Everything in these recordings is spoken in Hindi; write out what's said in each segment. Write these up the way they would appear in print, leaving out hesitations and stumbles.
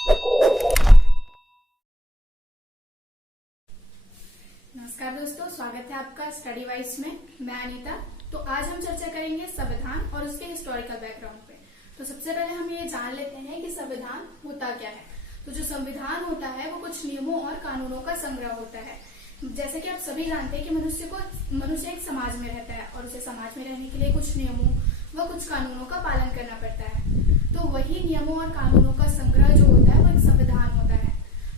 नमस्कार दोस्तों, स्वागत है आपका स्टडी वाइज में। मैं अनीता। तो आज हम चर्चा करेंगे संविधान और उसके हिस्टोरिकल बैकग्राउंड पे। तो सबसे पहले हम ये जान लेते हैं कि संविधान होता क्या है। तो जो संविधान होता है वो कुछ नियमों और कानूनों का संग्रह होता है। जैसे कि आप सभी जानते हैं कि मनुष्य एक समाज में रहता है और उसे समाज में रहने के लिए कुछ नियमों व कुछ कानूनों का पालन करना पड़ता है। तो वही नियमों और कानूनों का संग्रह जो होता है वो एक संविधान होता है।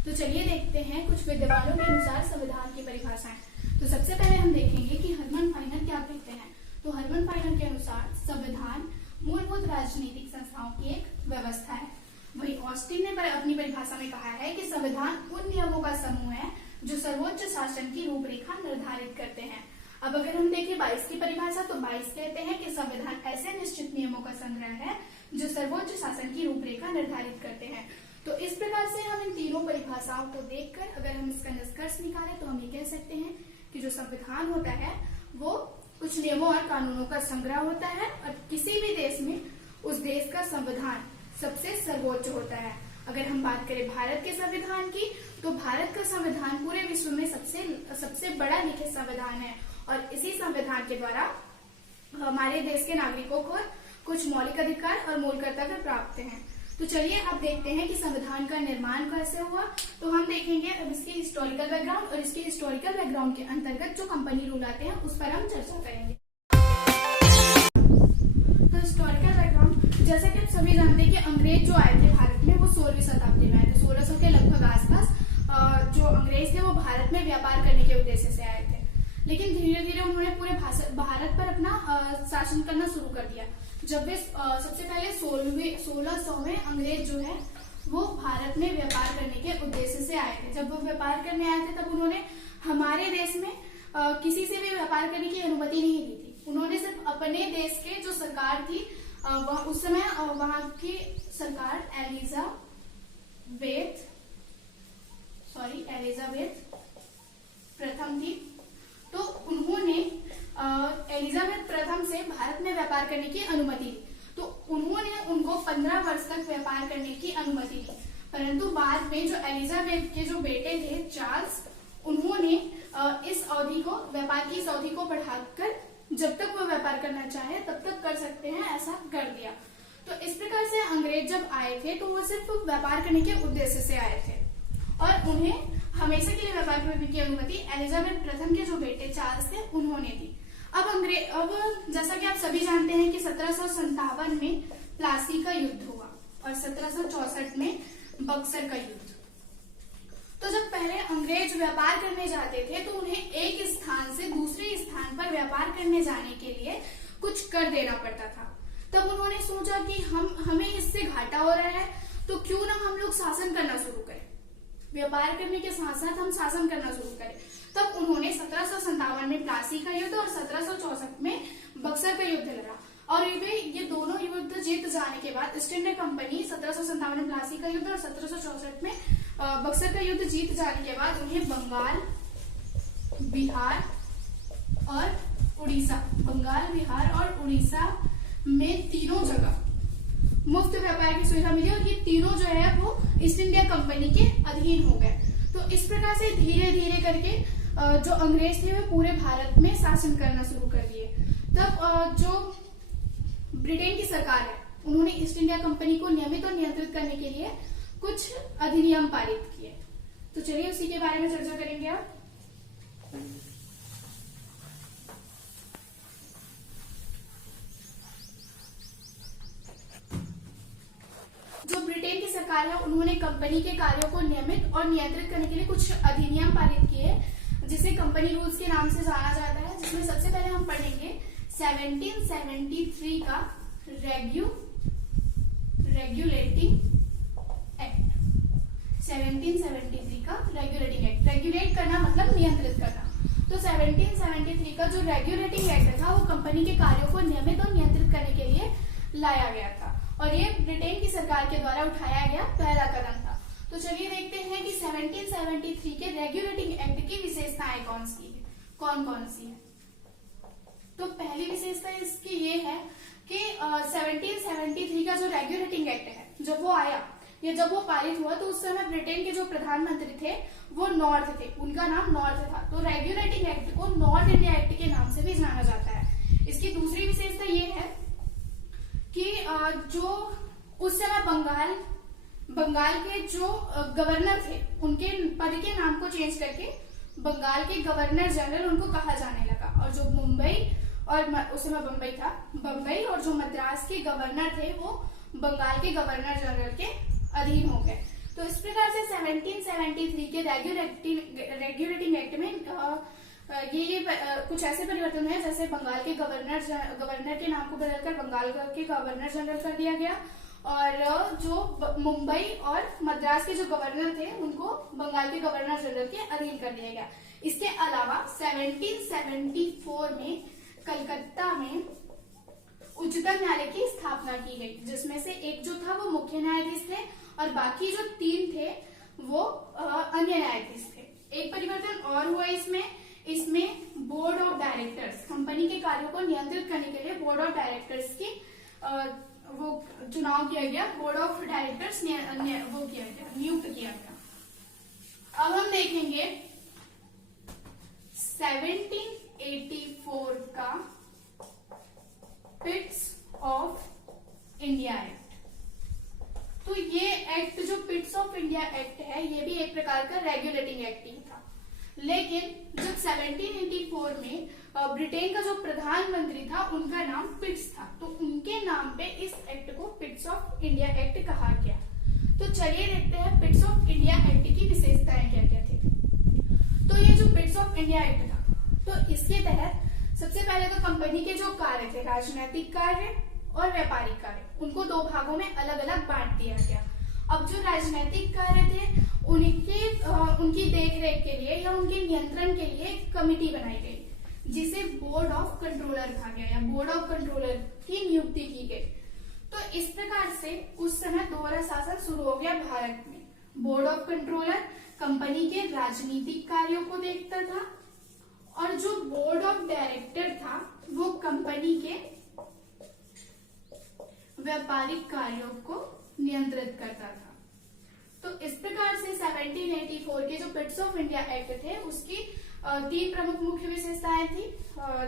तो चलिए देखते हैं कुछ विद्वानों के अनुसार संविधान की परिभाषाएं। तो सबसे पहले हम देखेंगे कि हरमन फाइनर क्या कहते हैं। तो हरमन फाइनर के अनुसार संविधान मूलभूत राजनीतिक संस्थाओं की एक व्यवस्था है। वही ऑस्टिन ने अपनी परिभाषा में कहा है कि संविधान उन नियमों का समूह है जो सर्वोच्च शासन की रूपरेखा निर्धारित करते हैं। अब अगर हम देखें 22 की परिभाषा, तो 22 कहते हैं कि संविधान ऐसे निश्चित नियमों का संग्रह है जो सर्वोच्च शासन की रूपरेखा निर्धारित करते हैं। तो इस प्रकार से हम इन तीनों परिभाषाओं को देखकर अगर हम इसका निष्कर्ष निकालें तो हम ये कह सकते हैं कि जो संविधान होता है वो कुछ नियमों और कानूनों का संग्रह होता है और किसी भी देश में उस देश का संविधान सबसे सर्वोच्च होता है। अगर हम बात करें भारत के संविधान की, तो भारत का संविधान पूरे विश्व में सबसे बड़ा लिखित संविधान है और इसी संविधान के द्वारा हमारे देश के नागरिकों को कुछ मौलिक अधिकार और मूल कर्तव्य प्राप्त हैं। तो चलिए अब देखते हैं कि संविधान का निर्माण कैसे हुआ। तो हम देखेंगे अब इसकी हिस्टोरिकल बैकग्राउंड और इसके हिस्टोरिकल बैकग्राउंड के अंतर्गत जो कंपनी रूल आते हैं उस पर हम चर्चा करेंगे। तो हिस्टोरिकल बैकग्राउंड, जैसा कि आप सभी जानते हैं कि अंग्रेज जो आए थे भारत में वो 16वीं शताब्दी में आए थे। 1600 के लगभग आसपास जो अंग्रेज थे वो भारत में व्यापार करने के उद्देश्य से आए थे। लेकिन धीरे धीरे उन्होंने पूरे भारत पर अपना शासन करना शुरू कर दिया। जब वे सबसे पहले 1600 में अंग्रेज जो है वो भारत में व्यापार करने के उद्देश्य से आए थे। जब वो व्यापार करने आए थे तब उन्होंने हमारे देश में किसी से भी व्यापार करने की अनुमति नहीं दी थी। उन्होंने सिर्फ अपने देश के जो सरकार थी उस समय वहां की सरकार एलिजाबेथ प्रथम थी। तो उन्होंने एलिजाबेथ प्रथम से भारत में व्यापार करने की अनुमति दी। तो उन्होंने उनको 15 वर्ष तक व्यापार करने की अनुमति दी। परंतु बाद में जो एलिजाबेथ के जो बेटे थे चार्ल्स, उन्होंने इस अवधि को बढ़ाकर जब तक वो व्यापार करना चाहे तब तक कर सकते हैं, ऐसा कर दिया। तो इस प्रकार से अंग्रेज जब आए थे तो वो सिर्फ व्यापार करने के उद्देश्य से आए थे और उन्हें हमेशा के लिए व्यापार करने की अनुमति एलिजाबेथ प्रथम के जो बेटे चार्ल्स थे उन्होंने दी। अब जैसा कि आप सभी जानते हैं कि 1757 में प्लासी का युद्ध हुआ और 1764 में बक्सर का युद्ध। तो जब पहले अंग्रेज व्यापार करने जाते थे तो उन्हें एक स्थान से दूसरे स्थान पर व्यापार करने जाने के लिए कुछ कर देना पड़ता था। तब उन्होंने सोचा कि हमें इससे घाटा हो रहा है तो क्यों ना हम लोग शासन करना शुरू करें, व्यापार करने के साथ साथ हम शासन करना शुरू करें। तब उन्होंने 1757 में प्लासी का युद्ध और 1764 में बक्सर का युद्ध लड़ा और ये दोनों युद्ध जीत जाने के बाद ईस्ट इंडिया कंपनी 1757 में प्लासी का युद्ध और 1764 में बक्सर का युद्ध जीत जाने के बाद उन्हें बंगाल, बिहार और उड़ीसा में तीनों जगह मुफ्त व्यापार की सुविधा मिली और ये तीनों जो है वो ईस्ट इंडिया कंपनी के अधीन हो गए। तो इस प्रकार से धीरे धीरे करके जो अंग्रेज थे वे पूरे भारत में शासन करना शुरू कर दिए। तब जो ब्रिटेन की सरकार है उन्होंने ईस्ट इंडिया कंपनी को नियमित और नियंत्रित करने के लिए कुछ अधिनियम पारित किए। तो चलिए उसी के बारे में चर्चा करेंगे अब। जो ब्रिटेन की सरकार है उन्होंने कंपनी के कार्यों को नियमित और नियंत्रित करने के लिए कुछ अधिनियम पारित किए जिसे कंपनी रूल्स के नाम से जाना जाता है। जिसमें सबसे पहले हम पढ़ेंगे 1773 का रेगुलेटिंग एक्ट। 1773 का रेगुलेटिंग एक्ट, रेगुलेट करना मतलब नियंत्रित करना। तो 1773 का जो रेगुलेटिंग एक्ट था वो कंपनी के कार्यों को नियमित और नियंत्रित करने के लिए लाया गया था और ये ब्रिटेन की सरकार के द्वारा उठाया गया पहला कदम था। तो चलिए देखते हैं कि 1773 के रेगुलेटिंग एक्ट की विशेषताएं कौन कौन सी है। तो पहली विशेषता इसकी ये है कि 1773 का जो रेगुलेटिंग एक्ट है जब वो आया ये जब वो पारित हुआ तो उस समय ब्रिटेन के जो प्रधानमंत्री थे वो नॉर्थ थे, उनका नाम नॉर्थ था। तो रेगुलेटिंग एक्ट को नॉर्थ इंडिया एक्ट के नाम से भी जाना जाता है। इसकी दूसरी विशेषता ये है कि जो उस समय बंगाल के जो गवर्नर थे उनके पद के नाम को चेंज करके बंगाल के गवर्नर जनरल उनको कहा जाने लगा। और जो मुंबई और उस समय बम्बई और जो मद्रास के गवर्नर थे वो बंगाल के गवर्नर जनरल के अधीन हो गए। तो इस प्रकार से 1773 के रेगुलेटिंग एक्ट में ये कुछ ऐसे परिवर्तन हुए जैसे बंगाल के गवर्नर के नाम को बदलकर बंगाल के गवर्नर जनरल कर दिया गया, और जो मुंबई और मद्रास के जो गवर्नर थे उनको बंगाल के गवर्नर जनरल के अधीन कर दिया गया। इसके अलावा 1774 में कलकत्ता में उच्चतम न्यायालय की स्थापना की गई, जिसमें से एक जो था वो मुख्य न्यायाधीश थे और बाकी जो 3 थे वो अन्य न्यायाधीश थे। एक परिवर्तन और हुआ इसमें बोर्ड ऑफ डायरेक्टर्स, कंपनी के कार्यों को नियंत्रित करने के लिए बोर्ड ऑफ डायरेक्टर्स की वो चुनाव किया गया, बोर्ड ऑफ डायरेक्टर्स नियुक्त किया गया। अब हम देखेंगे 1784 का पिट्स ऑफ इंडिया एक्ट। तो ये एक्ट जो पिट्स ऑफ इंडिया एक्ट है ये भी एक प्रकार का रेगुलेटिंग एक्ट ही था, लेकिन जब 1784 में ब्रिटेन का जो प्रधानमंत्री था उनका नाम पिट्स था, तो उनके नाम पे इस एक्ट को पिट्स ऑफ इंडिया एक्ट कहा गया। तो चलिए देखते हैं पिट्स ऑफ इंडिया एक्ट की विशेषताएं क्या क्या थी। तो ये जो पिट्स ऑफ इंडिया एक्ट था, तो इसके तहत सबसे पहले तो कंपनी के जो कार्य थे, राजनैतिक कार्य और व्यापारिक कार्य, उनको 2 भागों में अलग अलग बांट दिया गया। अब जो राजनैतिक कार्य थे उनकी देखरेख के लिए या उनके नियंत्रण के लिए एक कमेटी बनाई गई जिसे बोर्ड ऑफ कंट्रोलर कहा गया या बोर्ड ऑफ कंट्रोलर की नियुक्ति की गई। तो इस प्रकार से उस समय दोहरा शासन शुरू हो गया भारत में। बोर्ड ऑफ कंट्रोलर कंपनी के राजनीतिक कार्यों को देखता था और जो बोर्ड ऑफ डायरेक्टर था वो कंपनी के व्यापारिक कार्यों को नियंत्रित करता था। तो इस प्रकार से 1784 के जो पिट्स ऑफ इंडिया एक्ट थे उसकी 3 प्रमुख मुख्य विशेषताएं थी।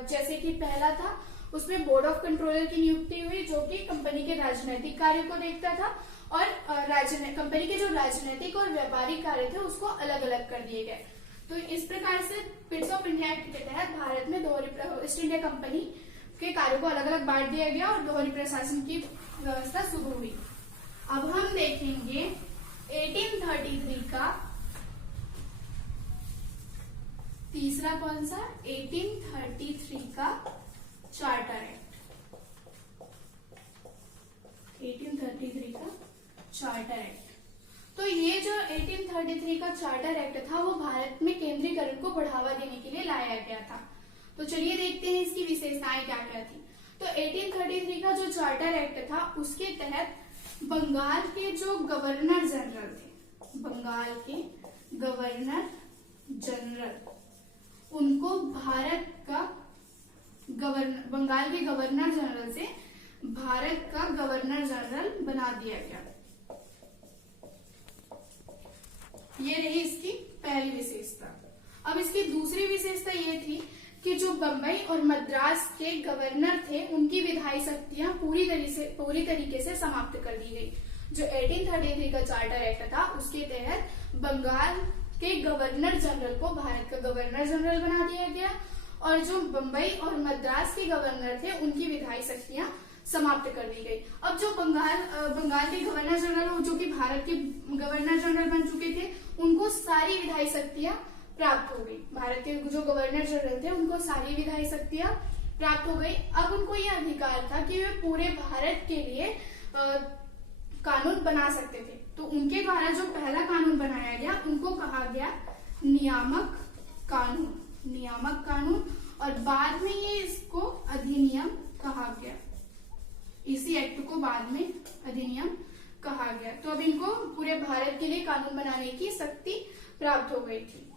जैसे कि पहला था उसमें बोर्ड ऑफ कंट्रोलर की नियुक्ति हुई जो कि कंपनी के राजनीतिक कार्यों को देखता था, और कंपनी के जो राजनीतिक और व्यापारिक कार्य थे उसको अलग अलग कर दिए गए। तो इस प्रकार से पिट्स ऑफ इंडिया एक्ट के तहत भारत में ईस्ट इंडिया कंपनी के कार्यों को अलग अलग बांट दिया गया और दोहरी प्रशासन की व्यवस्था शुरू हुई। अब हम देखेंगे 1833 का तीसरा कौन सा, 1833 का चार्टर एक्ट। 1833 का चार्टर एक्ट। तो ये जो 1833 का चार्टर एक्ट था वो भारत में केंद्रीकरण को बढ़ावा देने के लिए लाया गया था। तो चलिए देखते हैं इसकी विशेषताएं क्या क्या थी। तो 1833 का जो चार्टर एक्ट था उसके तहत बंगाल के जो गवर्नर जनरल थे, बंगाल के गवर्नर जनरल, उनको बंगाल के गवर्नर जनरल से भारत का गवर्नर जनरल बना दिया गया। ये रही इसकी पहली विशेषता। अब इसकी दूसरी विशेषता ये थी कि जो बंबई और मद्रास के गवर्नर थे उनकी विधायी शक्तियां पूरी तरीके से समाप्त कर दी गई। जो 1833 का चार्टर एक्ट था उसके तहत बंगाल के गवर्नर जनरल को भारत का गवर्नर जनरल बना दिया गया और जो बंबई और मद्रास के गवर्नर थे उनकी विधायी शक्तियां समाप्त कर दी गई। अब जो बंगाल के गवर्नर जनरल जो कि भारत के गवर्नर जनरल बन चुके थे उनको सारी विधायी शक्तियां प्राप्त हो गई। भारत के जो गवर्नर जनरल थे उनको सारी विधायी शक्तियां प्राप्त हो गई। अब उनको यह अधिकार था कि वे पूरे भारत के लिए कानून बना सकते थे। तो उनके द्वारा जो पहला कानून बनाया गया उनको कहा गया नियामक कानून और बाद में ये इसको अधिनियम कहा गया। इसी एक्ट को बाद में अधिनियम कहा गया। तो अब इनको पूरे भारत के लिए कानून बनाने की शक्ति प्राप्त हो गई थी।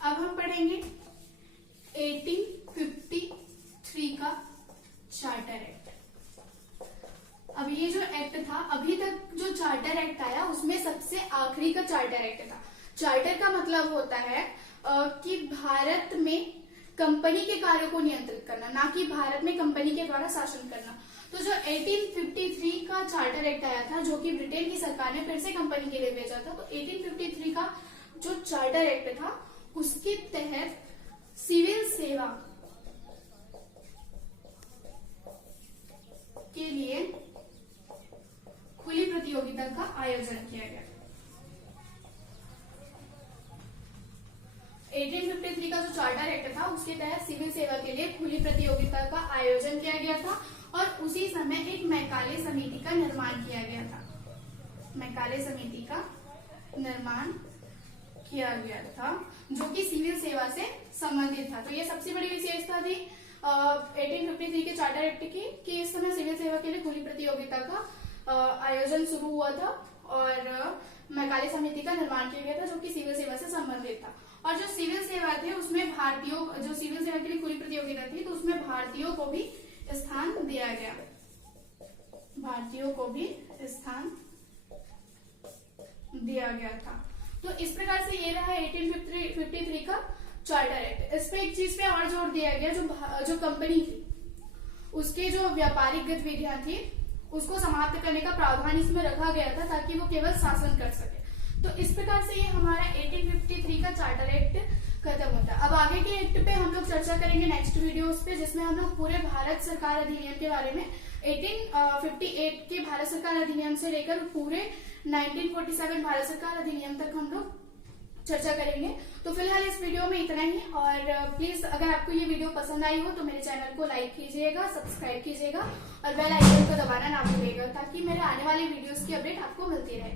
अब हम पढ़ेंगे 1853 का चार्टर एक्ट। अब ये जो एक्ट था, अभी तक जो चार्टर एक्ट आया उसमें सबसे आखिरी का चार्टर एक्ट था। चार्टर का मतलब होता है कि भारत में कंपनी के कार्यों को नियंत्रित करना, ना कि भारत में कंपनी के द्वारा शासन करना। तो जो 1853 का चार्टर एक्ट आया था, जो कि ब्रिटेन की सरकार ने फिर से कंपनी के लिए भेजा था, तो 1853 का जो चार्टर एक्ट था उसके तहत सिविल सेवा के लिए खुली प्रतियोगिता का आयोजन किया गया। 1853 का जो चार्टर एक्ट था उसके तहत सिविल सेवा के लिए खुली प्रतियोगिता का आयोजन किया गया था और उसी समय एक मैकाले समिति का निर्माण किया गया था। मैकाले समिति का निर्माण किया गया था जो कि सिविल सेवा से संबंधित था। तो ये सबसे बड़ी विशेषता थी 1853 के चार्टर एक्ट की कि इस समय सिविल सेवा के लिए खुली प्रतियोगिता का आयोजन शुरू हुआ था और मैकाले समिति का निर्माण किया गया था जो कि सिविल सेवा से संबंधित था। और जो सिविल सेवा थी उसमें भारतीयों, जो सिविल सेवा के लिए खुली प्रतियोगिता थी तो उसमें भारतीयों को भी स्थान दिया गया, भारतीयों को भी स्थान दिया गया था। तो इस प्रकार से ये रहा 1853 का चार्टर एक्ट। इस पे एक चीज पे और जोर दिया गया, जो कंपनी थी उसके जो व्यापारिक गतिविधियां थी उसको समाप्त करने का प्रावधान इसमें रखा गया था ताकि वो केवल शासन कर सके। तो इस प्रकार से ये हमारा 1853 का चार्टर एक्ट खत्म होता है। अब आगे के एक्ट पे हम लोग चर्चा करेंगे नेक्स्ट वीडियोस पे, जिसमें हम लोग पूरे भारत सरकार अधिनियम के बारे में 1858 के भारत सरकार अधिनियम से लेकर पूरे 1947 भारत सरकार अधिनियम तक हम लोग चर्चा करेंगे। तो फिलहाल इस वीडियो में इतना ही, और प्लीज अगर आपको ये वीडियो पसंद आई हो तो मेरे चैनल को लाइक कीजिएगा, सब्सक्राइब कीजिएगा और बेल आइकन को दबाना ना भूलिएगा ताकि मेरे आने वाले वीडियोस की अपडेट आपको मिलती रहे।